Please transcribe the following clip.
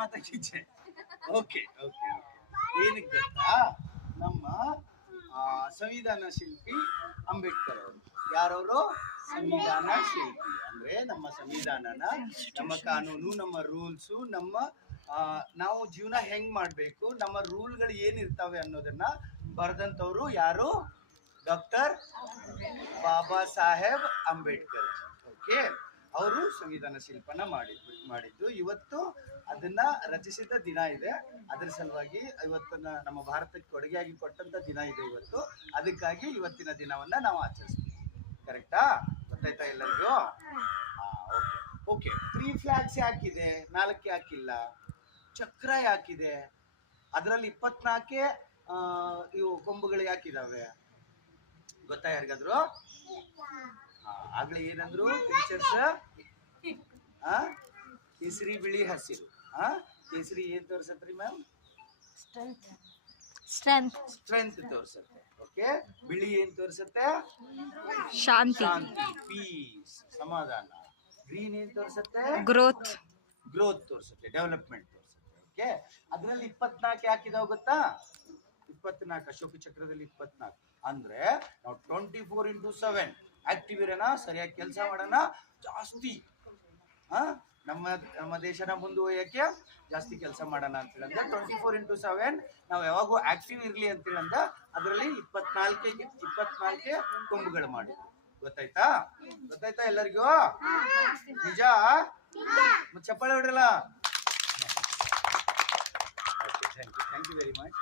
ಮಾತಾ ಕೀಚೆ. Okay okay ಏನಕ್ಕೆ ಗೊತ್ತಾ, ನಮ್ಮ ಸಂವಿಧಾನ ಶಿಲ್ಪಿ ಅಂಬೇಡ್ಕರ್ ಅವರು. ಯಾರವರು? ಸಂವಿಧಾನ ಶಿಲ್ಪಿ. ಅಂದ್ರೆ ನಮ್ಮ ಸಂವಿಧಾನನ, ನಮ್ಮ ಕಾನೂನು, ನಮ್ಮ ರೂಲ್ಸು, ನಮ್ಮ ನಾವು ಜೀವನ ಹೆಂಗ್ ಮಾಡ್ಬೇಕು, ನಮ್ಮ ರೂಲ್ಗಳು ಏನಿರ್ತಾವೆ ಅನ್ನೋದನ್ನ ಬರೆದಂಥವ್ರು ಯಾರು? ಡಾಕ್ಟರ್ ಬಾಬಾ ಸಾಹೇಬ್ ಅಂಬೇಡ್ಕರ್. ಓಕೆ, ಅವರು ಸಂವಿಧಾನ ಶಿಲ್ಪನ ಮಾಡಿದ್ದು. ಇವತ್ತು ಅದನ್ನ ರಚಿಸಿದ ದಿನ ಇದೆ. ಅದರ ಸಲುವಾಗಿ ಇವತ್ತನ್ನ ನಮ್ಮ ಭಾರತಕ್ಕೆ ಕೊಡುಗೆಯಾಗಿ ಕೊಟ್ಟಂತ ದಿನ ಇದೆ ಇವತ್ತು. ಅದಕ್ಕಾಗಿ ಇವತ್ತಿನ ದಿನವನ್ನ ನಾವು ಆಚರಿಸ್ತೀವಿ. ಕರೆಕ್ಟಾ? ಗೊತ್ತಾಯ್ತಾ ಎಲ್ಲರಿಗೂ? ಓಕೆ ಓಕೆ 3 ಫ್ಲಾಗ್ಸ್ ಯಾಕಿದೆ, 4 ಯಾಕಿಲ್ಲ? ಚಕ್ರ ಯಾಕಿದೆ? ಅದರಲ್ಲಿ 24 ಇವು ಕೊಂಬುಗಳು ಯಾಕಿದಾವೆ ಗೊತ್ತಾ ಯಾರಿಗಾದ್ರು? ಆಗ್ಲೇ ಏನಂದ್ರು ಟೀಚರ್ಸ್? ಕೇಸರಿ, ಬಿಳಿ, ಹಸಿರು. ಕೇಸರಿ ಏನ್ ತೋರ್ಸತ್ರಿ ಮ್ಯಾಮ್? ಸ್ಟ್ರೆಂತ್ ತೋರ್ಸತ್ತೆ. ಓಕೆ, ಬಿಳಿ ಏನ್ ತೋರ್ಸತ್ತೆ? ಶಾಂತಿ, ಪೀಸ್, ಸಮಾಧಾನ. ಗ್ರೀನ್ ಏನ್ ತೋರ್ಸತ್ತೆ? ಗ್ರೋತ್ ತೋರ್ಸತ್ತೆ, ಡೆವಲಪ್ಮೆಂಟ್ ತೋರ್ಸತ್ತೆ. ಓಕೆ, ಅದರಲ್ಲಿ 24 ಯಾಕಿದಾವ ಗೊತ್ತಾ? 24 ಅಶೋಕ ಚಕ್ರದಲ್ಲಿ 24. ಅಂದ್ರೆ ನಾವು 24x7 ಆಕ್ಟಿವ್ ಇರೋಣ, ಸರಿಯಾಗಿ ಕೆಲಸ ಮಾಡೋಣ, ಜಾಸ್ತಿ ನಮ್ಮ ದೇಶನ ಮುಂದುವರಿಯಕ್ಕೆ ಜಾಸ್ತಿ ಕೆಲಸ ಮಾಡೋಣ ಅಂತೇಳಿ ಅಂದ್ರೆ 24x7 ನಾವು ಯಾವಾಗೂ ಆಕ್ಟಿವ್ ಇರ್ಲಿ ಅಂತೇಳಿ ಅಂದ್ರೆ ಅದರಲ್ಲಿ 24 ಕೊಂಬುಗಳು ಮಾಡಿ. ಗೊತ್ತಾಯ್ತಾ ಎಲ್ಲರಿಗೂ? ನಿಜ? ಚಪ್ಪಾಳೆ ಹೊಡ್ರಲ್ಲ. Thank you very much.